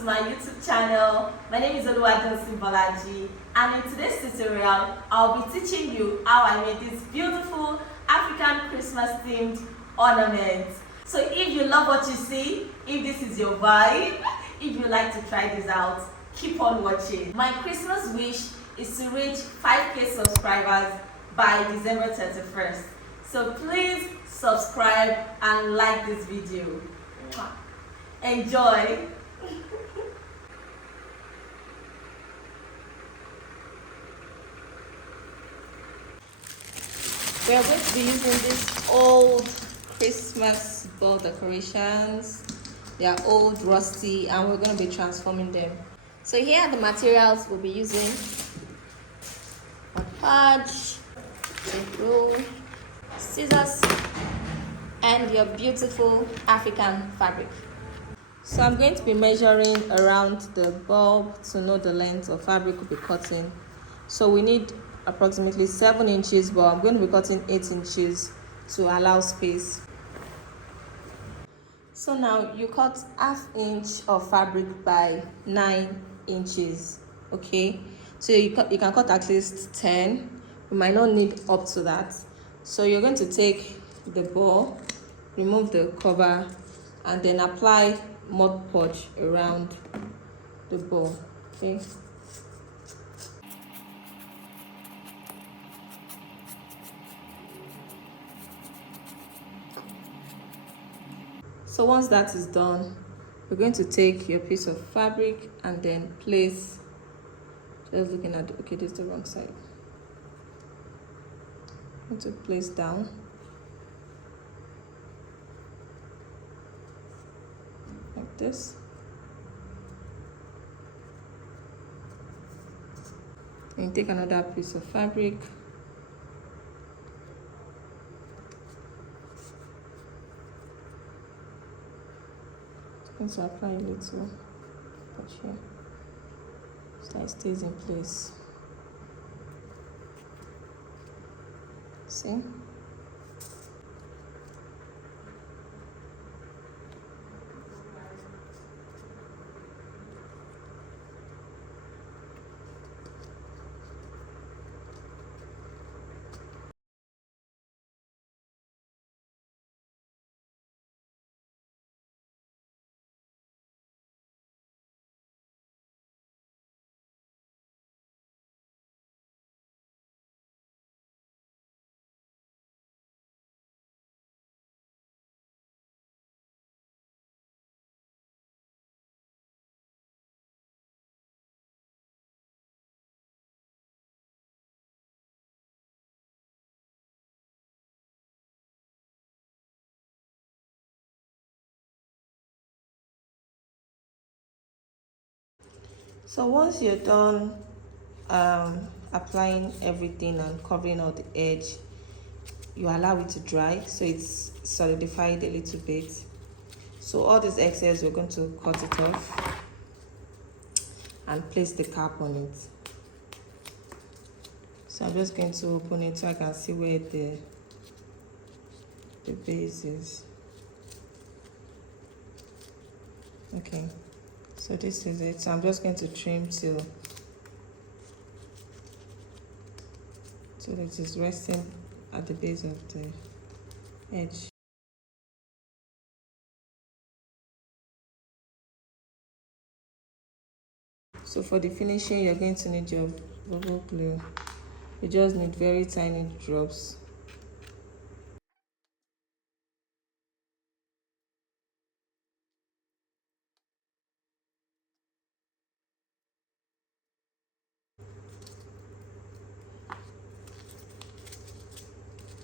to my YouTube channel. My name is Bolaji, and in today's tutorial I'll be teaching you how I made this beautiful African Christmas themed ornament. So if you love what you see, if this is your vibe, if you like to try this out, keep on watching. My Christmas wish is to reach 5k subscribers by December 31st. So please subscribe and like this video. Enjoy! We are going to be using these old Christmas ball decorations. They are old, rusty, and we're going to be transforming them. So here are the materials we'll be using: a podge, a glue, scissors, and your beautiful African fabric. So I'm going to be measuring around the bulb to know the length of fabric we'll be cutting. So we need approximately 7 inches, but I'm going to be cutting 8 inches to allow space. So now you cut ½ inch of fabric by 9 inches. Okay, so you can cut at least 10. You might not need up to that. So you're going to take the ball, remove the cover, and then apply Mod Podge around the ball. Okay. So once that is done, we're going to take your piece of fabric and then place, just looking at, okay, this is the wrong side. I'm going to place down. Like this. And take another piece of fabric. So apply a little touch here so that it stays in place. See? So once you're done applying everything and covering all the edge, you allow it to dry so it's solidified a little bit. So all this excess, we're going to cut it off and place the cap on it. So I'm just going to open it so I can see where the base is. Okay, so this is it. So I'm just going to trim till so that it's resting at the base of the edge. So for the finishing, you're going to need your Vovo glue. You just need very tiny drops.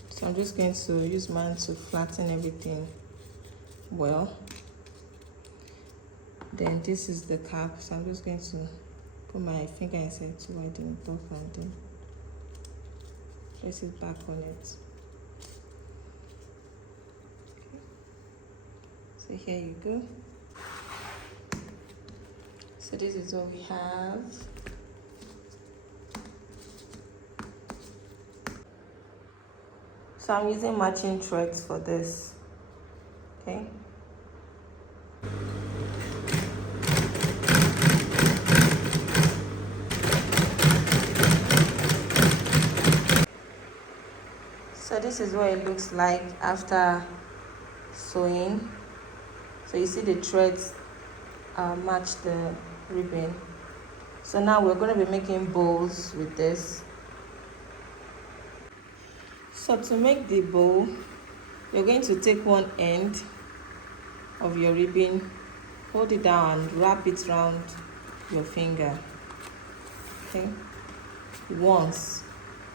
So I'm just going to use mine to flatten everything well. Then this is the cap, so I'm just going to put my finger inside to widen it off and then place it back on it. Okay. So here you go. So this is what we have. So I'm using matching threads for this. Okay. So this is what it looks like after sewing. So you see the threads match the ribbon. So now we're going to be making bows with this. So to make the bow, you're going to take one end of your ribbon, hold it down and wrap it around your finger, okay, once.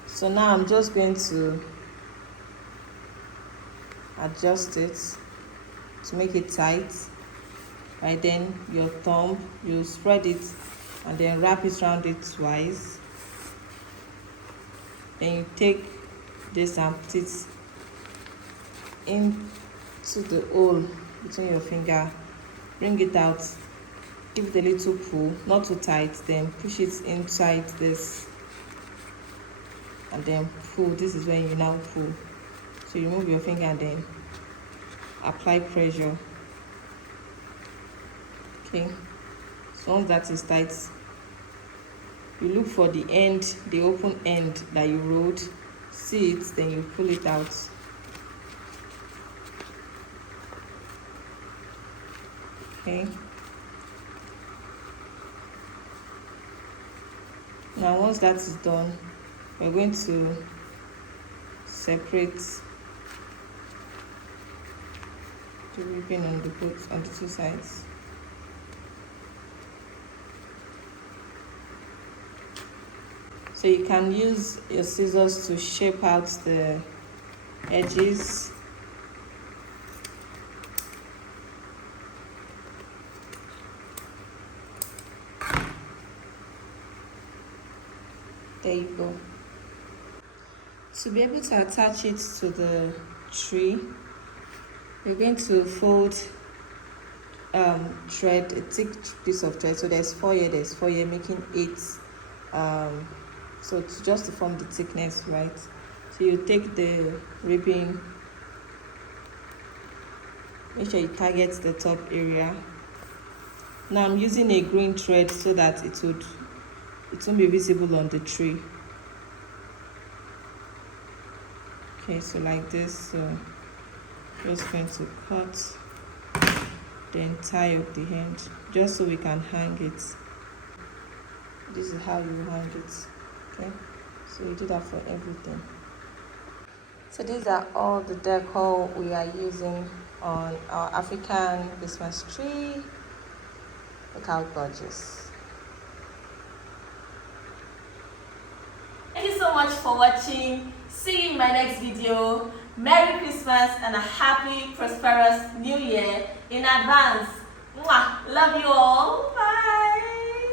So now I'm just going to adjust it to make it tight. Right, then your thumb, you spread it and then wrap it around it twice. Then you take this and put it into the hole between your finger, bring it out, give it a little pull, not too tight, then push it inside this and then pull. This is when you now pull. So you remove your finger and then apply pressure. Okay, so once that is tight, you look for the end, the open end that you rolled, see it, then you pull it out. Okay, now once that is done, we're going to separate the ribbon on the two sides. So you can use your scissors to shape out the edges. There you go. To be able to attach it to the tree, you're going to fold thread, a thick piece of thread. So there's 4 here, making 8. So it's just to form the thickness, right? So you take the ribbon, make sure you target the top area. Now I'm using a green thread so that it won't be visible on the tree. Okay, so like this. So just going to cut, then tie up the end, just so we can hang it. This is how you hang it. Okay, so you do that for everything. So these are all the decor we are using on our African Christmas tree. Look how gorgeous. Thank you so much for watching. See you in my next video. Merry Christmas and a happy, prosperous New Year in advance. Mwah! Love you all. Bye.